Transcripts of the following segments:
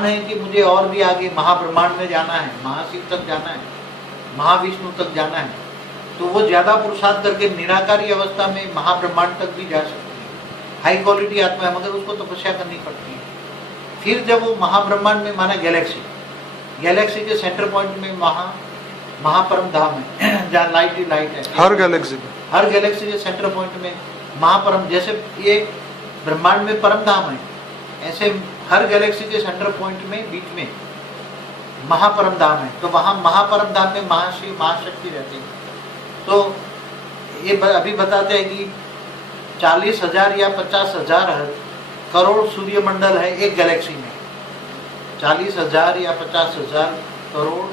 है कि मुझे और भी आगे महाब्रह्मांड में जाना है, महाशिव तक जाना है, महाविष्णु तक जाना है, तो वो ज्यादा पुरुषार्थ करके निराकारी अवस्था में महाब्रह्मांड तक भी जा सकती है। हाई क्वालिटी आत्मा है, मगर उसको तपस्या करनी पड़ती है। फिर जब वो महाब्रह्मांड में, माना गैलेक्सी के सेंटर पॉइंट में महापरम धाम है, जहाँ लाइट ही लाइट है। हर गैलेक्सी के सेंटर पॉइंट में महापरम, जैसे ये ब्रह्मांड में परम धाम है, ऐसे हर गैलेक्सी के सेंटर पॉइंट में बीच में महापरम धाम है। तो वहाँ महापरम धाम में महाशिव महाशक्ति रहती है। तो ये अभी बताते हैं कि 40,000 या 50,000 करोड़ सूर्य मंडल है एक गैलेक्सी में। 40,000 या 50,000 करोड़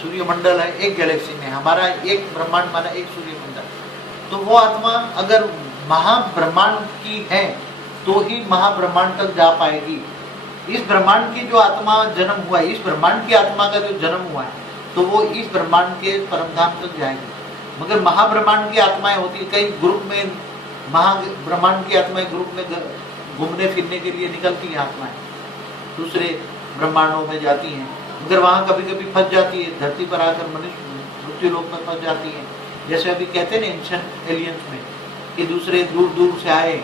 सूर्य मंडल है एक गैलेक्सी में। हमारा एक ब्रह्मांड माना एक सूर्य मंडल। तो वो आत्मा अगर महाब्रह्मांड की है तो ही महाब्रह्मांड तक जा पाएगी। इस ब्रह्मांड की जो आत्मा जन्म हुआ है, इस ब्रह्मांड की आत्मा का जो जन्म हुआ है, तो वो इस ब्रह्मांड के परमधाम तक जाएगी। मगर महाब्रह्मांड की आत्माएं होती है, कई ग्रुप में महाब्रह्मांड की आत्माएं ग्रुप में घूमने फिरने के लिए निकलती हैं। आत्माएं दूसरे ब्रह्मांडों में जाती हैं, मगर वहाँ कभी कभी फंस जाती है, धरती पर आकर मनुष्य मृत्यु लोक में फंस जाती है। जैसे अभी कहते हैं ना एंशिएंट एलियंस में कि दूसरे दूर दूर से आए,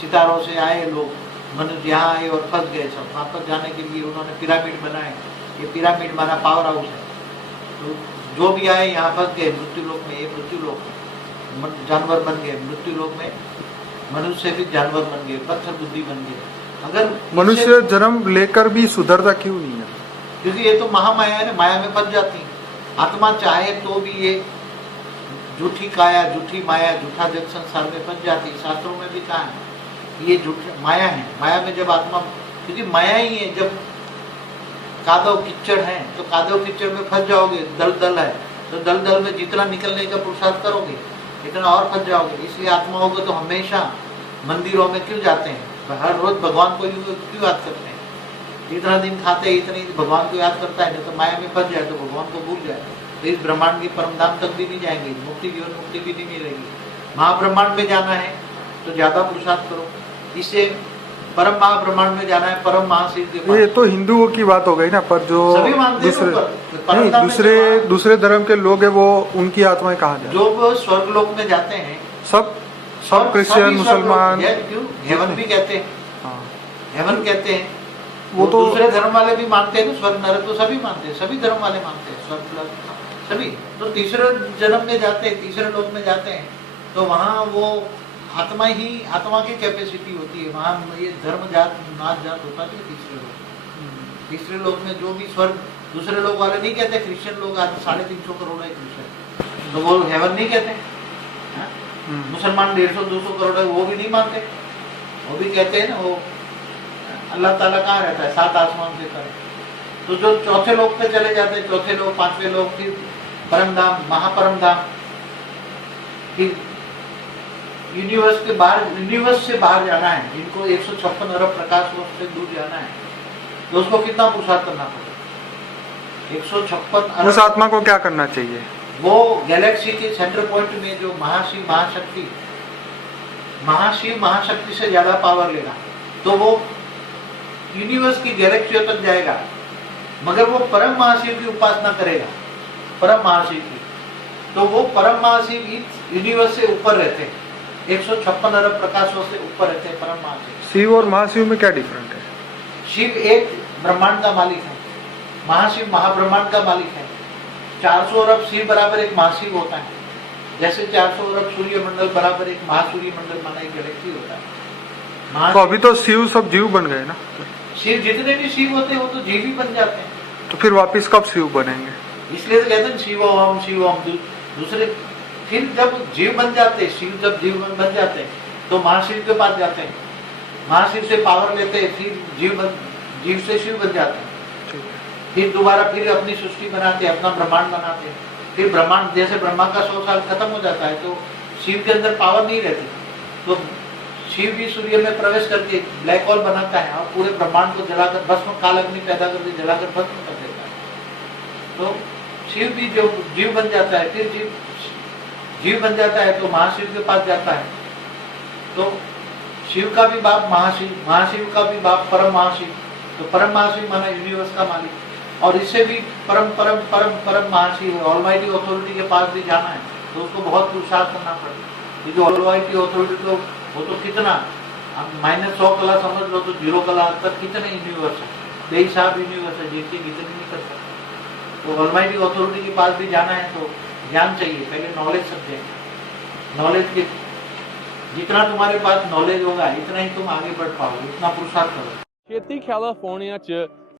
सितारों से आए लोग, मनुष्य यहाँ आए और फंस गए। सब वापस जाने के लिए उन्होंने पिरामिड बनाए। ये पिरामिड माना पावर हाउस है। तो जो भी आए यहाँ फंस गए मृत्यु लोक में। ये मृत्यु लोक में जानवर बन गए, मृत्यु लोक में मनुष्य भी जानवर बन गए, पत्थर बुद्धि बन गए। अगर मनुष्य जन्म लेकर भी सुधरता क्यों नहीं है? क्योंकि ये तो महामाया है, माया में फंस जाती है। आत्मा चाहे तो भी ये झूठी काया, झूठी माया, झूठा जग संसार में फंस जाती है। शास्त्रों में भी कहा है ये झूठ माया है। माया में जब आत्मा, क्योंकि माया ही है, जब कादव कीचड़ है तो कादव कीचड़ में फंस जाओगे। दलदल है तो दलदल में जितना निकलने का पुरुषार्थ करोगे इतना और फंस जाओगे। इसलिए आत्माओं को तो हमेशा मंदिरों में क्यों जाते हैं, हर रोज भगवान को क्यों याद करते हैं? जितना दिन खाते हैं इतनी भगवान को याद करता है, नहीं तो माया में फंस जाए तो भगवान को भूल जाए, तो इस ब्रह्मांड के परमधाम तक भी नहीं जाएंगे, मुक्ति जीवन मुक्ति भी नहीं मिलेगी। महाब्रह्मांड में जाना है तो ज्यादा पुरुषार्थ करो। इससे परम महाब्रह्मांड में जाना है, परम महाशिव के पास। ये तो हिंदुओं की बात हो गई ना, पर जो दूसरे धर्म के लोग हैं वो, उनकी आत्माएं कहाँ जाए? जो स्वर्ग लोक में जाते हैं, सब क्रिश्चियन मुसलमान, हेवन भी कहते हैं। हेवन कहते हैं वो तो दूसरे धर्म वाले भी मानते हैं। स्वर्ग नरक तो सभी मानते हैं, सभी धर्म वाले मानते हैं, स्वर्ग सभी। तो तीसरे जन्म में जाते हैं, तीसरे लोक में जाते हैं, तो वहाँ वो आत्मा की कैपेसिटी होती है। वहाँ ये धर्म जात नाच जात होता नहीं। तीसरे लोक में जो भी स्वर्ग, दूसरे लोग वाले नहीं कहते। क्रिश्चियन लोग आज 350 करोड़ है क्रिश्चियन, तो वो हेवन नहीं कहते। मुसलमान 150-200 करोड़ है, वो भी नहीं मानते। वो भी कहते हैं ना, वो अल्लाह ताला कहाँ रहता है? 7 आसमान से परे। तो जो चौथे लोक पे चले जाते हैं, चौथे लोक, 5वें लोक, फिर परम धाम, महापरम धाम, फिर यूनिवर्स से बाहर जाना है। जिनको 156 अरब प्रकाश वर्ष से दूर जाना है, तो उसको कितना पुरुषार्थ करना पड़ेगा? 156 अरब। उस आत्मा को क्या करना चाहिए? वो गैलेक्सी के सेंटर पॉइंट में जो महाशिव महाशक्ति से ज्यादा पावर लेगा, तो वो यूनिवर्स की गैलेक्सियों तक जाएगा। मगर वो परम महाशिव की उपासना करेगा, परम महाशिव की, तो वो परम महाशिव इस यूनिवर्स से ऊपर रहते हैं। 156 अरब प्रकाशों से ऊपर रहते हैं परम महाशिव। शिव और महाशिव में क्या डिफरेंट है? शिव एक ब्रह्मांड का मालिक है, महाशिव महाब्रह्मांड का मालिक है। 400 अरब शिव बराबर एक महाशिव होता है, जैसे 400 अरब सूर्य मंडल बराबर एक महासूर्य मंडल माना एक गैलेक्सी होता है। तो अभी तो शिव सब जीव बन गए ना? शिव जितने भी शिव होते हैं वो तो जीव ही बन जाते हैं। तो फिर वापिस कब शिव बनेंगे? इसलिए तो कहते हैं शिव ओम। दूसरे फिर जब जीव बन जाते हैं, शिव जब जीव बन जाते हैं तो महाशिव के पास जाते हैं, महाशिव से पावर लेते हैं, फिर जीव से शिव बन जाते हैं। फिर दोबारा फिर अपनी सृष्टि बनाते हैं, अपना ब्रह्मांड बनाते हैं। फिर ब्रह्मांड, जैसे ब्रह्मा का 100 साल खत्म हो जाता है तो शिव के अंदर पावर नहीं रहती, तो शिव भी सूर्य में प्रवेश करके ब्लैक होल बनाता है और पूरे ब्रह्मांड को जलाकर भस्म, काल अग्नि पैदा करके जलाकर भस्म कर देता है। तो शिव भी जो जीव बन जाता है, फिर जीव बन जाता है तो महाशिव के पास जाता है। तो शिव का भी बाप महाशिव, महाशिव का भी बाप परम महाशिव, तो परम महाशिव माना यूनिवर्स का मालिक, और इससे भी परम परम परम परम महाशिव ऑलमाइटी अथॉरिटी के पास भी जाना है तो उसको बहुत पुरुषार्थ करना पड़ेगा, क्योंकि ऑलमाइटी अथॉरिटी तो वो तो कितना -100 कला समझ लो तो 0 कला तक कितने यूनिवर्स है, बेहिसाब यूनिवर्स है, जिसकी कितनी नहीं कर सकते। तो ऑलमाइटी अथॉरिटी के पास भी जाना है तो ज्ञान चाहिए, पहले नॉलेज सब्जेक्ट, नॉलेज के जितना तुम्हारे पास नॉलेज होगा इतना ही तुम आगे बढ़ पाओगे, इतना पुरुषार्थ करो। ਛੇਤੀ ਕੈਲੀਫੋਰਨੀਆ 'ਚ